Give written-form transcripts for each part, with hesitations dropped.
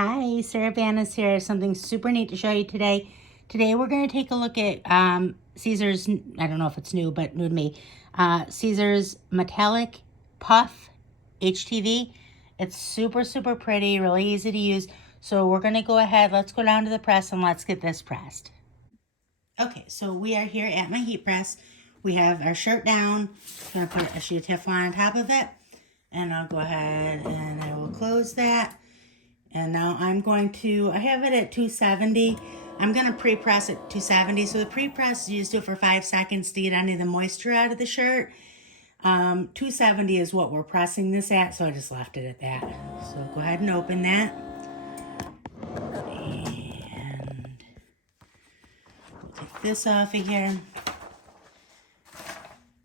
Hi, Sarah Bannis here. Something super neat to show you today. Today we're going to take a look at Siser's, I don't know if it's new, but new to me, Siser's Metallic Puff HTV. It's super, super pretty, really easy to use. So we're going to go ahead, let's go down to the press and let's get this pressed. Okay, so we are here at my heat press. We have our shirt down. I'm going to put a sheet of Teflon on top of it. And I'll go ahead and I will close that. And now I'm going to, I have it at 270. I'm going to pre-press at 270. So the pre-press, you just do it for 5 seconds to get any of the moisture out of the shirt. 270 is what we're pressing this at, so I just left it at that. So go ahead and open that. And we'll take this off of here.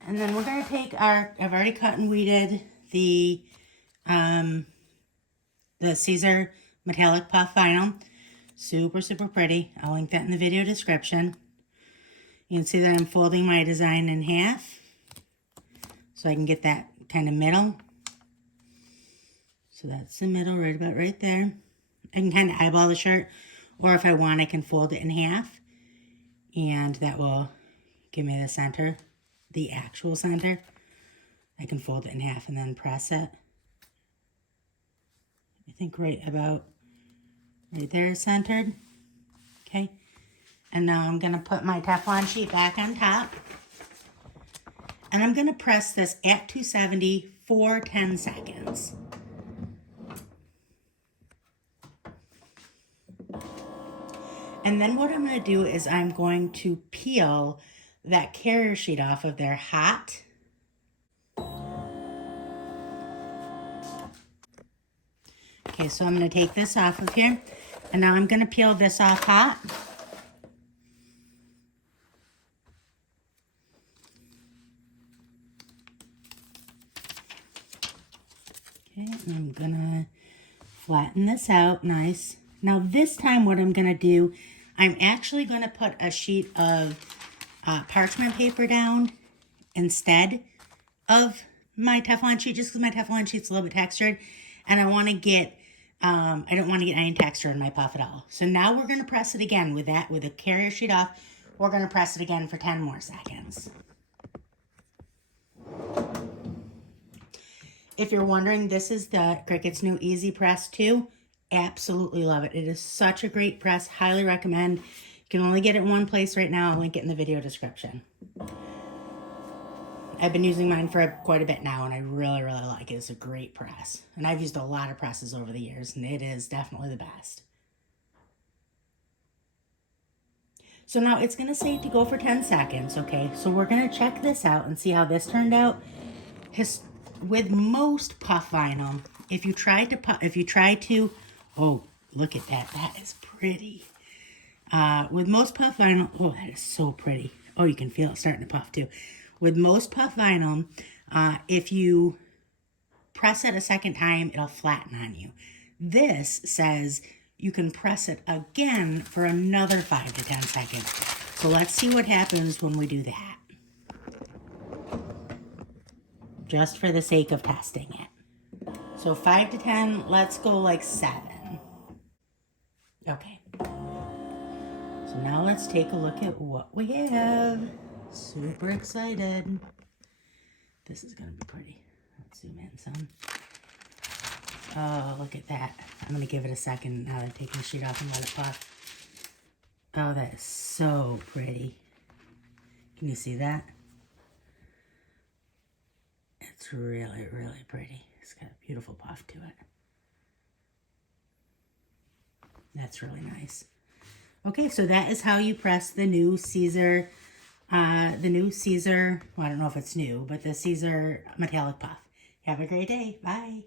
And then we're going to take our, I've already cut and weeded the Siser Metallic Puff vinyl. Super, super pretty. I'll link that in the video description. You can see that I'm folding my design in half so I can get that kind of middle. So that's the middle, right about right there. I can kind of eyeball the shirt, or if I want, I can fold it in half, and that will give me the center, the actual center. I can fold it in half and then press it. I think right about right there is centered. Okay. And now I'm going to put my Teflon sheet back on top. And I'm going to press this at 270 for 10 seconds. And then what I'm going to do is I'm going to peel that carrier sheet off of there hot. Okay, so I'm going to take this off of here. And now I'm going to peel this off hot. Okay, and I'm going to flatten this out nice. Now this time what I'm going to do, I'm actually going to put a sheet of parchment paper down instead of my Teflon sheet, just because my Teflon sheet's a little bit textured. And I want to get, I don't want to get any texture in my puff at all. So now we're going to press it again with that, with the carrier sheet off. We're going to press it again for 10 more seconds. If you're wondering, this is the Cricut's new Easy Press 2. Absolutely love it. It is such a great press. Highly recommend. You can only get it in one place right now. I'll link it in the video description. I've been using mine for quite a bit now, and I really, really like it. It's a great press. And I've used a lot of presses over the years, and it is definitely the best. So now it's going to say to go for 10 seconds, okay? So we're going to check this out and see how this turned out. With most puff vinyl, if you try to, oh, look at that. That is pretty. With most puff vinyl, oh, that is so pretty. Oh, you can feel it starting to puff too. With most puff vinyl, if you press it a second time, it'll flatten on you. This says you can press it again for another 5 to 10 seconds. So let's see what happens when we do that. Just for the sake of testing it. So 5 to 10, let's go like 7. Okay. So now let's take a look at what we have. Super excited. This is going to be pretty. Let's zoom in some. Oh, look at that. I'm going to give it a second now that I'm taking the sheet off and let it puff. Oh, that is so pretty. Can you see that? It's really, really pretty. It's got a beautiful puff to it. That's really nice. Okay, so that is how you press the new Siser, well, I don't know if it's new, but the Siser Metallic Puff. Have a great day. Bye.